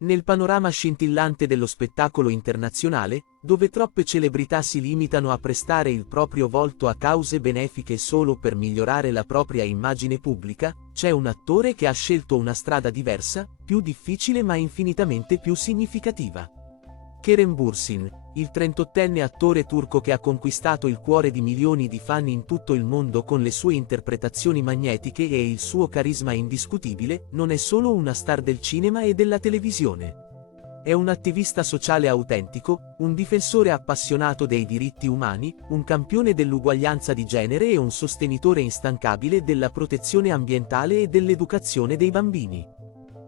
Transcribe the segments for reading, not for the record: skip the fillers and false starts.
Nel panorama scintillante dello spettacolo internazionale, dove troppe celebrità si limitano a prestare il proprio volto a cause benefiche solo per migliorare la propria immagine pubblica, c'è un attore che ha scelto una strada diversa, più difficile ma infinitamente più significativa. Kerem Bürsin, il 38enne attore turco che ha conquistato il cuore di milioni di fan in tutto il mondo con le sue interpretazioni magnetiche e il suo carisma indiscutibile, non è solo una star del cinema e della televisione. È un attivista sociale autentico, un difensore appassionato dei diritti umani, un campione dell'uguaglianza di genere e un sostenitore instancabile della protezione ambientale e dell'educazione dei bambini.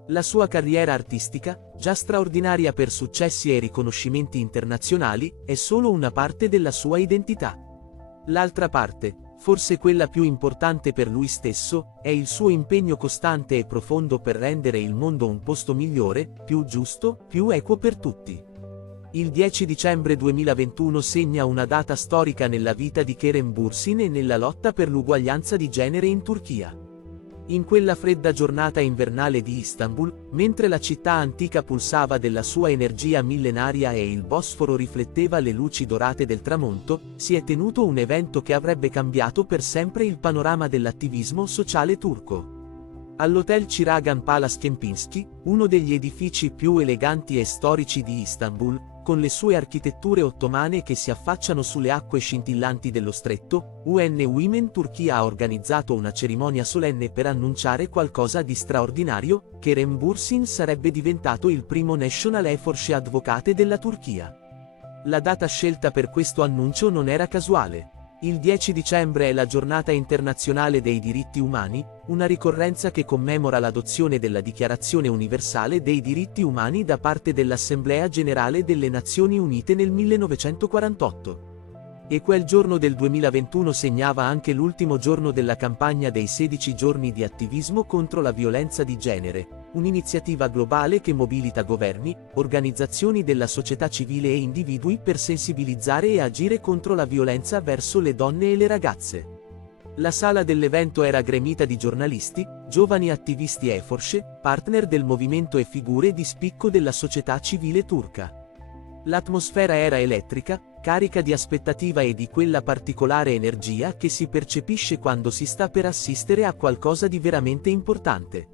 La sua carriera artistica, già straordinaria per successi e riconoscimenti internazionali, è solo una parte della sua identità. L'altra parte, forse quella più importante per lui stesso, è il suo impegno costante e profondo per rendere il mondo un posto migliore, più giusto, più equo per tutti. Il 10 dicembre 2021 segna una data storica nella vita di Kerem Bürsin e nella lotta per l'uguaglianza di genere in Turchia. In quella fredda giornata invernale di Istanbul, mentre la città antica pulsava della sua energia millenaria e il Bosforo rifletteva le luci dorate del tramonto, si è tenuto un evento che avrebbe cambiato per sempre il panorama dell'attivismo sociale turco. All'Hotel Chiragan Palace Kempinski, uno degli edifici più eleganti e storici di Istanbul, con le sue architetture ottomane che si affacciano sulle acque scintillanti dello stretto, UN Women Turchia ha organizzato una cerimonia solenne per annunciare qualcosa di straordinario: Kerem Bürsin sarebbe diventato il primo National Eforce Advocate della Turchia. La data scelta per questo annuncio non era casuale. Il 10 dicembre è la giornata internazionale dei diritti umani, una ricorrenza che commemora l'adozione della Dichiarazione universale dei diritti umani da parte dell'Assemblea generale delle Nazioni Unite nel 1948. E quel giorno del 2021 segnava anche l'ultimo giorno della campagna dei 16 giorni di attivismo contro la violenza di genere, un'iniziativa globale che mobilita governi, organizzazioni della società civile e individui per sensibilizzare e agire contro la violenza verso le donne e le ragazze. La sala dell'evento era gremita di giornalisti, giovani attivisti Eforce, partner del movimento e figure di spicco della società civile turca. L'atmosfera era elettrica, carica di aspettativa e di quella particolare energia che si percepisce quando si sta per assistere a qualcosa di veramente importante.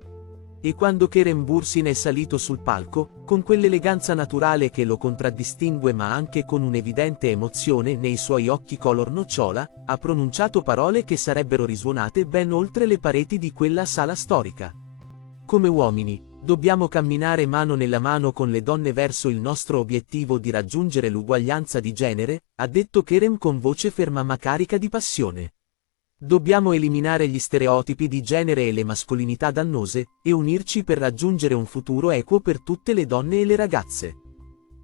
E quando Kerem Bürsin è salito sul palco, con quell'eleganza naturale che lo contraddistingue ma anche con un'evidente emozione nei suoi occhi color nocciola, ha pronunciato parole che sarebbero risuonate ben oltre le pareti di quella sala storica. Come uomini, dobbiamo camminare mano nella mano con le donne verso il nostro obiettivo di raggiungere l'uguaglianza di genere, ha detto Kerem con voce ferma ma carica di passione. Dobbiamo eliminare gli stereotipi di genere e le mascolinità dannose, e unirci per raggiungere un futuro equo per tutte le donne e le ragazze.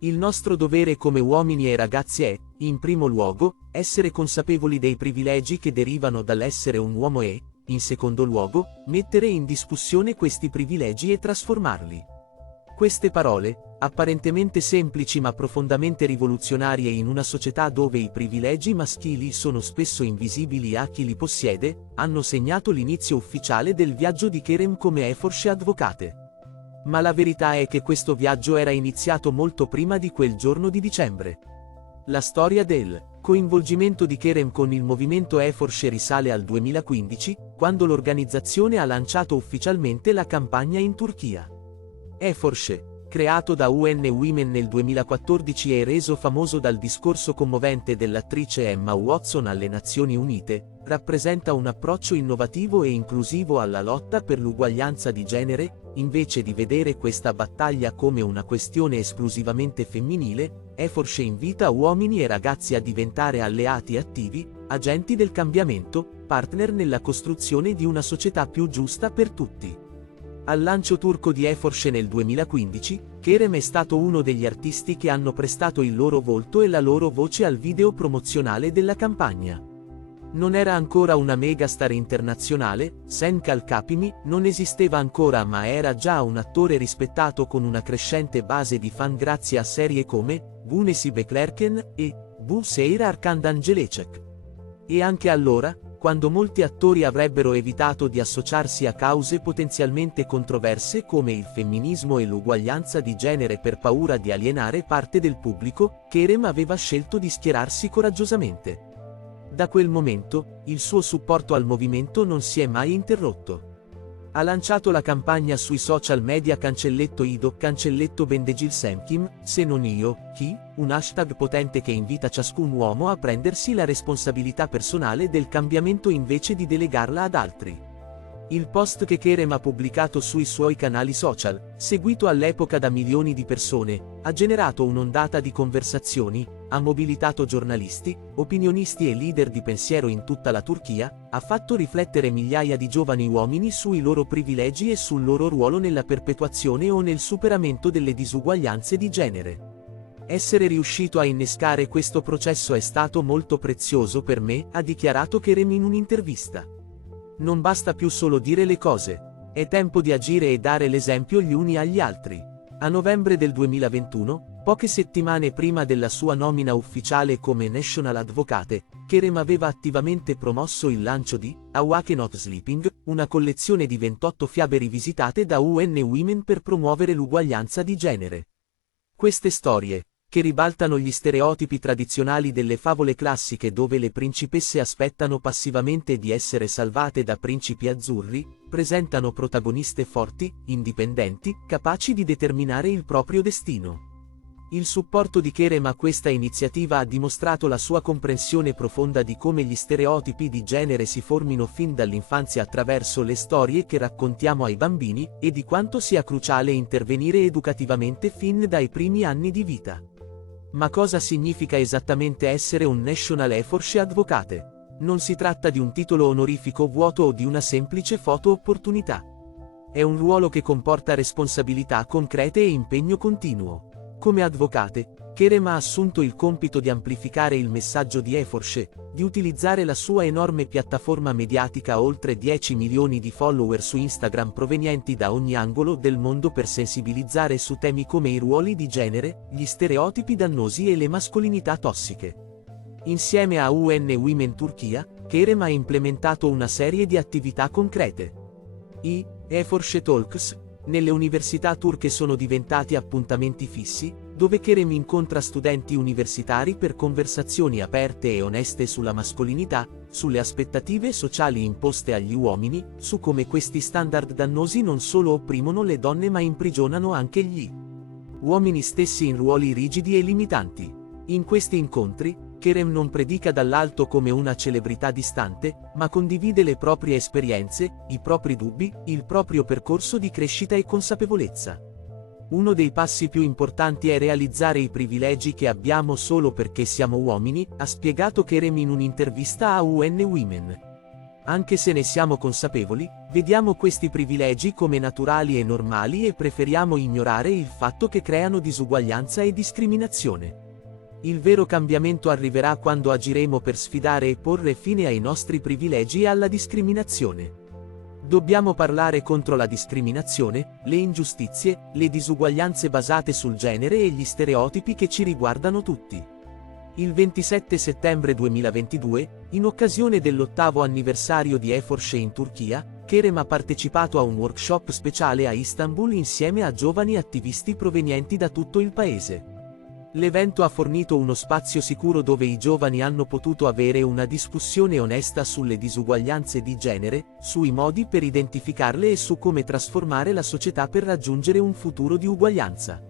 Il nostro dovere come uomini e ragazzi è, in primo luogo, essere consapevoli dei privilegi che derivano dall'essere un uomo e, in secondo luogo, mettere in discussione questi privilegi e trasformarli. Queste parole, apparentemente semplici ma profondamente rivoluzionarie in una società dove i privilegi maschili sono spesso invisibili a chi li possiede, hanno segnato l'inizio ufficiale del viaggio di Kerem come Eforce Advocate. Ma la verità è che questo viaggio era iniziato molto prima di quel giorno di dicembre. La storia del coinvolgimento di Kerem con il movimento Eforce risale al 2015, quando l'organizzazione ha lanciato ufficialmente la campagna in Turchia. Eforce, creato da UN Women nel 2014 e reso famoso dal discorso commovente dell'attrice Emma Watson alle Nazioni Unite, rappresenta un approccio innovativo e inclusivo alla lotta per l'uguaglianza di genere. Invece di vedere questa battaglia come una questione esclusivamente femminile, Eforce invita uomini e ragazzi a diventare alleati attivi, agenti del cambiamento, partner nella costruzione di una società più giusta per tutti. Al lancio turco di Eforce nel 2015, Kerem è stato uno degli artisti che hanno prestato il loro volto e la loro voce al video promozionale della campagna. Non era ancora una megastar internazionale, Sen Kalkapimi non esisteva ancora ma era già un attore rispettato con una crescente base di fan grazie a serie come Güneşi Beklerken e Bu Seher Arkandan Gelecek. E anche allora, quando molti attori avrebbero evitato di associarsi a cause potenzialmente controverse come il femminismo e l'uguaglianza di genere per paura di alienare parte del pubblico, Kerem aveva scelto di schierarsi coraggiosamente. Da quel momento, il suo supporto al movimento non si è mai interrotto. Ha lanciato la campagna sui social media #Ido Bendegil Semkim, se non io, chi? Un hashtag potente che invita ciascun uomo a prendersi la responsabilità personale del cambiamento invece di delegarla ad altri. Il post che Kerem ha pubblicato sui suoi canali social, seguito all'epoca da milioni di persone, ha generato un'ondata di conversazioni, ha mobilitato giornalisti, opinionisti e leader di pensiero in tutta la Turchia, ha fatto riflettere migliaia di giovani uomini sui loro privilegi e sul loro ruolo nella perpetuazione o nel superamento delle disuguaglianze di genere. Essere riuscito a innescare questo processo è stato molto prezioso per me, ha dichiarato Kerem in un'intervista. Non basta più solo dire le cose. È tempo di agire e dare l'esempio gli uni agli altri. A novembre del 2021, poche settimane prima della sua nomina ufficiale come National Advocate, Kerem aveva attivamente promosso il lancio di Awake Not Sleeping, una collezione di 28 fiabe rivisitate da UN Women per promuovere l'uguaglianza di genere. Queste storie, che ribaltano gli stereotipi tradizionali delle favole classiche dove le principesse aspettano passivamente di essere salvate da principi azzurri, presentano protagoniste forti, indipendenti, capaci di determinare il proprio destino. Il supporto di Kerem a questa iniziativa ha dimostrato la sua comprensione profonda di come gli stereotipi di genere si formino fin dall'infanzia attraverso le storie che raccontiamo ai bambini, e di quanto sia cruciale intervenire educativamente fin dai primi anni di vita. Ma cosa significa esattamente essere un National Efforce Advocate? Non si tratta di un titolo onorifico vuoto o di una semplice foto opportunità. È un ruolo che comporta responsabilità concrete e impegno continuo. Come avvocate, Kerem ha assunto il compito di amplificare il messaggio di Efforce, di utilizzare la sua enorme piattaforma mediatica oltre 10 milioni di follower su Instagram provenienti da ogni angolo del mondo per sensibilizzare su temi come i ruoli di genere, gli stereotipi dannosi e le mascolinità tossiche. Insieme a UN Women Turchia, Kerem ha implementato una serie di attività concrete. I Efforce Talks nelle università turche sono diventati appuntamenti fissi, dove Kerem incontra studenti universitari per conversazioni aperte e oneste sulla mascolinità, sulle aspettative sociali imposte agli uomini, su come questi standard dannosi non solo opprimono le donne ma imprigionano anche gli uomini stessi in ruoli rigidi e limitanti. In questi incontri, Kerem non predica dall'alto come una celebrità distante, ma condivide le proprie esperienze, i propri dubbi, il proprio percorso di crescita e consapevolezza. Uno dei passi più importanti è realizzare i privilegi che abbiamo solo perché siamo uomini, ha spiegato Kerem in un'intervista a UN Women. Anche se ne siamo consapevoli, vediamo questi privilegi come naturali e normali e preferiamo ignorare il fatto che creano disuguaglianza e discriminazione. Il vero cambiamento arriverà quando agiremo per sfidare e porre fine ai nostri privilegi e alla discriminazione. Dobbiamo parlare contro la discriminazione, le ingiustizie, le disuguaglianze basate sul genere e gli stereotipi che ci riguardano tutti. Il 27 settembre 2022, in occasione dell'8° anniversario di Efforce in Turchia, Kerem ha partecipato a un workshop speciale a Istanbul insieme a giovani attivisti provenienti da tutto il paese. L'evento ha fornito uno spazio sicuro dove i giovani hanno potuto avere una discussione onesta sulle disuguaglianze di genere, sui modi per identificarle e su come trasformare la società per raggiungere un futuro di uguaglianza.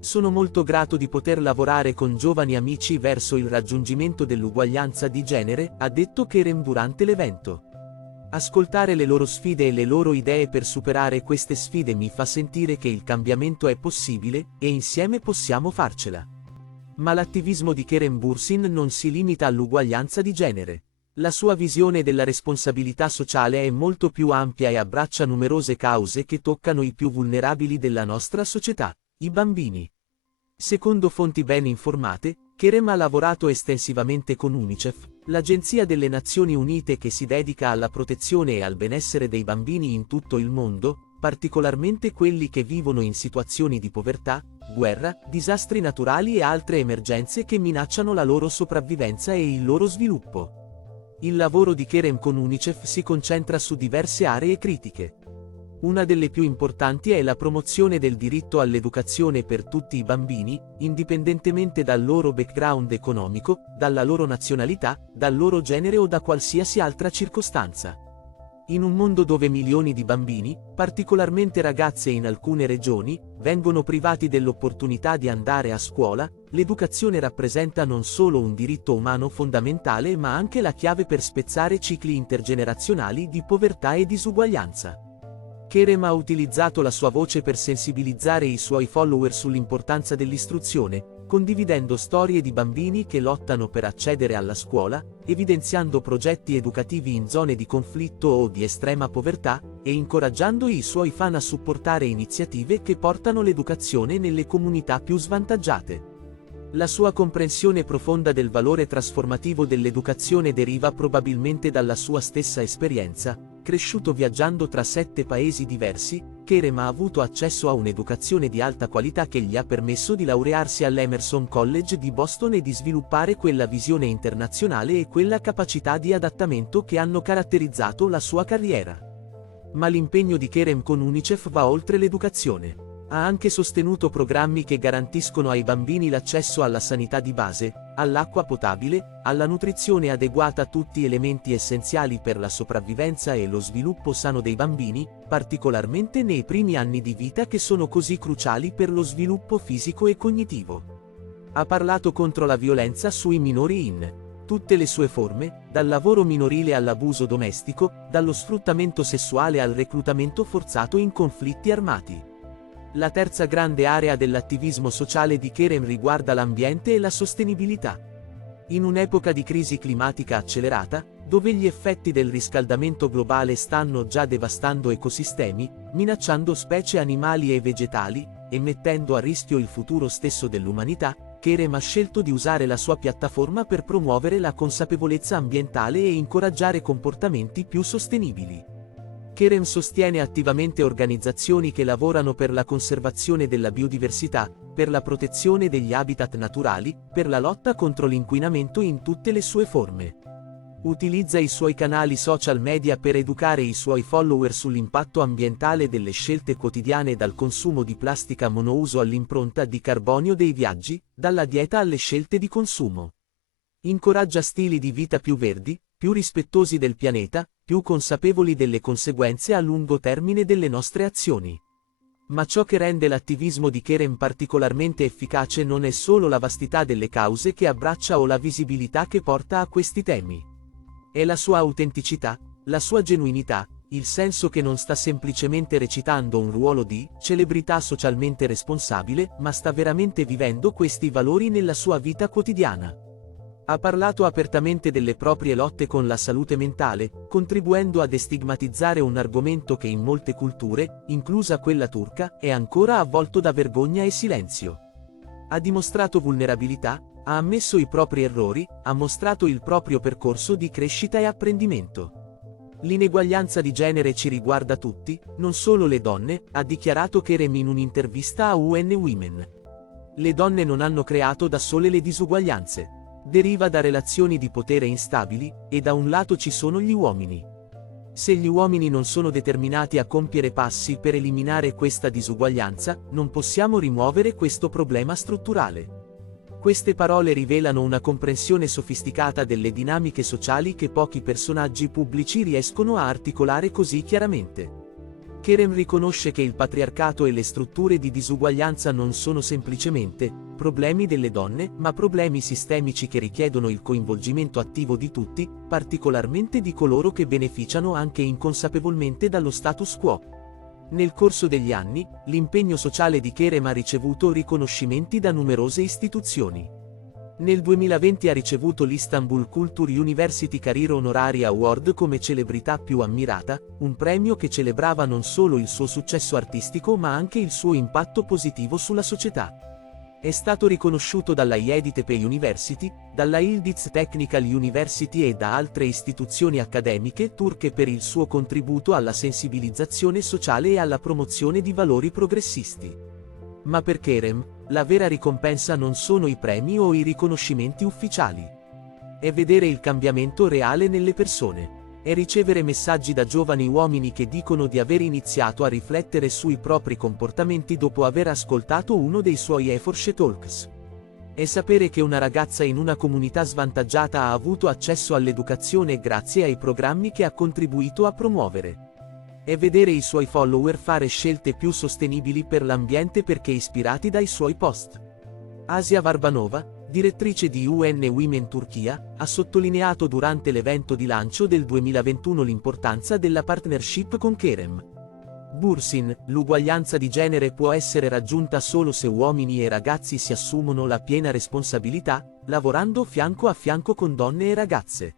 Sono molto grato di poter lavorare con giovani amici verso il raggiungimento dell'uguaglianza di genere, ha detto Kerem durante l'evento. Ascoltare le loro sfide e le loro idee per superare queste sfide mi fa sentire che il cambiamento è possibile, e insieme possiamo farcela. Ma l'attivismo di Kerem Bürsin non si limita all'uguaglianza di genere. La sua visione della responsabilità sociale è molto più ampia e abbraccia numerose cause che toccano i più vulnerabili della nostra società, i bambini. Secondo fonti ben informate, Kerem ha lavorato estensivamente con UNICEF, l'Agenzia delle Nazioni Unite che si dedica alla protezione e al benessere dei bambini in tutto il mondo, particolarmente quelli che vivono in situazioni di povertà, guerra, disastri naturali e altre emergenze che minacciano la loro sopravvivenza e il loro sviluppo. Il lavoro di Kerem con UNICEF si concentra su diverse aree critiche. Una delle più importanti è la promozione del diritto all'educazione per tutti i bambini, indipendentemente dal loro background economico, dalla loro nazionalità, dal loro genere o da qualsiasi altra circostanza. In un mondo dove milioni di bambini, particolarmente ragazze in alcune regioni, vengono privati dell'opportunità di andare a scuola, l'educazione rappresenta non solo un diritto umano fondamentale ma anche la chiave per spezzare cicli intergenerazionali di povertà e disuguaglianza. Kerem ha utilizzato la sua voce per sensibilizzare i suoi follower sull'importanza dell'istruzione, condividendo storie di bambini che lottano per accedere alla scuola, evidenziando progetti educativi in zone di conflitto o di estrema povertà, e incoraggiando i suoi fan a supportare iniziative che portano l'educazione nelle comunità più svantaggiate. La sua comprensione profonda del valore trasformativo dell'educazione deriva probabilmente dalla sua stessa esperienza. Cresciuto viaggiando tra 7 paesi diversi, Kerem ha avuto accesso a un'educazione di alta qualità che gli ha permesso di laurearsi all'Emerson College di Boston e di sviluppare quella visione internazionale e quella capacità di adattamento che hanno caratterizzato la sua carriera. Ma l'impegno di Kerem con UNICEF va oltre l'educazione. Ha anche sostenuto programmi che garantiscono ai bambini l'accesso alla sanità di base, all'acqua potabile, alla nutrizione adeguata, tutti elementi essenziali per la sopravvivenza e lo sviluppo sano dei bambini, particolarmente nei primi anni di vita che sono così cruciali per lo sviluppo fisico e cognitivo. Ha parlato contro la violenza sui minori in tutte le sue forme, dal lavoro minorile all'abuso domestico, dallo sfruttamento sessuale al reclutamento forzato in conflitti armati. La terza grande area dell'attivismo sociale di Kerem riguarda l'ambiente e la sostenibilità. In un'epoca di crisi climatica accelerata, dove gli effetti del riscaldamento globale stanno già devastando ecosistemi, minacciando specie animali e vegetali, e mettendo a rischio il futuro stesso dell'umanità, Kerem ha scelto di usare la sua piattaforma per promuovere la consapevolezza ambientale e incoraggiare comportamenti più sostenibili. Kerem sostiene attivamente organizzazioni che lavorano per la conservazione della biodiversità, per la protezione degli habitat naturali, per la lotta contro l'inquinamento in tutte le sue forme. Utilizza i suoi canali social media per educare i suoi follower sull'impatto ambientale delle scelte quotidiane, dal consumo di plastica monouso all'impronta di carbonio dei viaggi, dalla dieta alle scelte di consumo. Incoraggia stili di vita più verdi, più rispettosi del pianeta, più consapevoli delle conseguenze a lungo termine delle nostre azioni. Ma ciò che rende l'attivismo di Kerem particolarmente efficace non è solo la vastità delle cause che abbraccia o la visibilità che porta a questi temi. È la sua autenticità, la sua genuinità, il senso che non sta semplicemente recitando un ruolo di celebrità socialmente responsabile, ma sta veramente vivendo questi valori nella sua vita quotidiana. Ha parlato apertamente delle proprie lotte con la salute mentale, contribuendo a destigmatizzare un argomento che in molte culture, inclusa quella turca, è ancora avvolto da vergogna e silenzio. Ha dimostrato vulnerabilità, ha ammesso i propri errori, ha mostrato il proprio percorso di crescita e apprendimento. L'ineguaglianza di genere ci riguarda tutti, non solo le donne, ha dichiarato Kerem in un'intervista a UN Women. Le donne non hanno creato da sole le disuguaglianze. Deriva da relazioni di potere instabili, e da un lato ci sono gli uomini. Se gli uomini non sono determinati a compiere passi per eliminare questa disuguaglianza, non possiamo rimuovere questo problema strutturale. Queste parole rivelano una comprensione sofisticata delle dinamiche sociali che pochi personaggi pubblici riescono a articolare così chiaramente. Kerem riconosce che il patriarcato e le strutture di disuguaglianza non sono semplicemente problemi delle donne, ma problemi sistemici che richiedono il coinvolgimento attivo di tutti, particolarmente di coloro che beneficiano anche inconsapevolmente dallo status quo. Nel corso degli anni, l'impegno sociale di Kerem ha ricevuto riconoscimenti da numerose istituzioni. Nel 2020 ha ricevuto l'Istanbul Culture University Career Honorary Award come celebrità più ammirata, un premio che celebrava non solo il suo successo artistico ma anche il suo impatto positivo sulla società. È stato riconosciuto dalla Yeditepe University, dalla Yildiz Technical University e da altre istituzioni accademiche turche per il suo contributo alla sensibilizzazione sociale e alla promozione di valori progressisti. Ma per Kerem, la vera ricompensa non sono i premi o i riconoscimenti ufficiali. È vedere il cambiamento reale nelle persone. È ricevere messaggi da giovani uomini che dicono di aver iniziato a riflettere sui propri comportamenti dopo aver ascoltato uno dei suoi Eforse Talks. È sapere che una ragazza in una comunità svantaggiata ha avuto accesso all'educazione grazie ai programmi che ha contribuito a promuovere. È vedere i suoi follower fare scelte più sostenibili per l'ambiente perché ispirati dai suoi post. Asia Varbanova, direttrice di UN Women Turchia, ha sottolineato durante l'evento di lancio del 2021 l'importanza della partnership con Kerem Bürsin. L'uguaglianza di genere può essere raggiunta solo se uomini e ragazzi si assumono la piena responsabilità, lavorando fianco a fianco con donne e ragazze.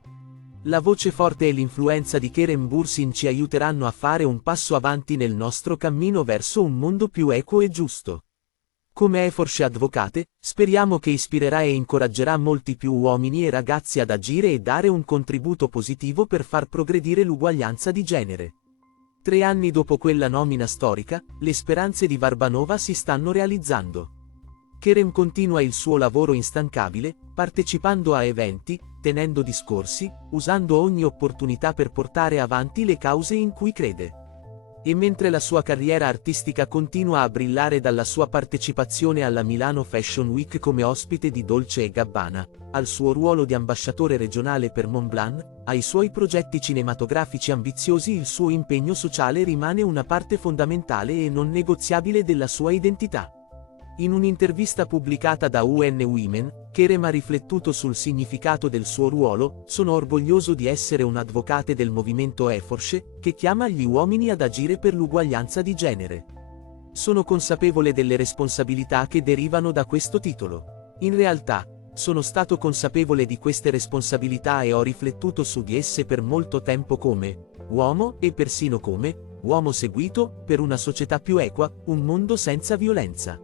La voce forte e l'influenza di Kerem Bürsin ci aiuteranno a fare un passo avanti nel nostro cammino verso un mondo più equo e giusto. Come Eforse Advocate, speriamo che ispirerà e incoraggerà molti più uomini e ragazzi ad agire e dare un contributo positivo per far progredire l'uguaglianza di genere. 3 anni dopo quella nomina storica, le speranze di Varbanova si stanno realizzando. Kerem continua il suo lavoro instancabile, partecipando a eventi, tenendo discorsi, usando ogni opportunità per portare avanti le cause in cui crede. E mentre la sua carriera artistica continua a brillare dalla sua partecipazione alla Milano Fashion Week come ospite di Dolce & Gabbana, al suo ruolo di ambasciatore regionale per Montblanc, ai suoi progetti cinematografici ambiziosi, il suo impegno sociale rimane una parte fondamentale e non negoziabile della sua identità. In un'intervista pubblicata da UN Women, Kerem ha riflettuto sul significato del suo ruolo: sono orgoglioso di essere un advocate del movimento Eforse, che chiama gli uomini ad agire per l'uguaglianza di genere. Sono consapevole delle responsabilità che derivano da questo titolo. In realtà, sono stato consapevole di queste responsabilità e ho riflettuto su di esse per molto tempo come uomo e persino come uomo seguito per una società più equa, un mondo senza violenza.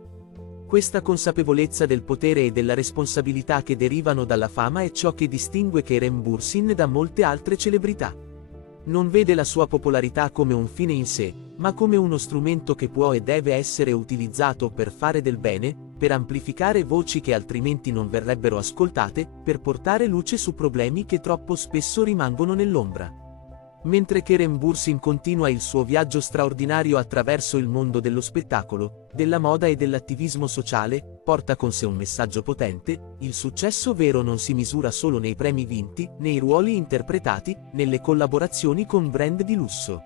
Questa consapevolezza del potere e della responsabilità che derivano dalla fama è ciò che distingue Kerem Bürsin da molte altre celebrità. Non vede la sua popolarità come un fine in sé, ma come uno strumento che può e deve essere utilizzato per fare del bene, per amplificare voci che altrimenti non verrebbero ascoltate, per portare luce su problemi che troppo spesso rimangono nell'ombra. Mentre Kerem Bürsin continua il suo viaggio straordinario attraverso il mondo dello spettacolo, della moda e dell'attivismo sociale, porta con sé un messaggio potente: il successo vero non si misura solo nei premi vinti, nei ruoli interpretati, nelle collaborazioni con brand di lusso.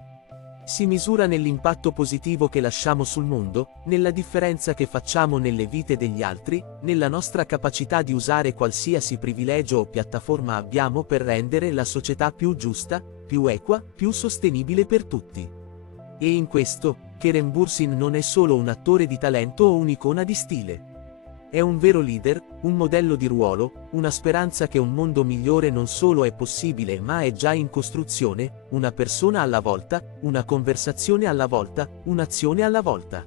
Si misura nell'impatto positivo che lasciamo sul mondo, nella differenza che facciamo nelle vite degli altri, nella nostra capacità di usare qualsiasi privilegio o piattaforma abbiamo per rendere la società più giusta, più equa, più sostenibile per tutti. E in questo, Kerem Bürsin non è solo un attore di talento o un'icona di stile. È un vero leader, un modello di ruolo, una speranza che un mondo migliore non solo è possibile ma è già in costruzione, una persona alla volta, una conversazione alla volta, un'azione alla volta.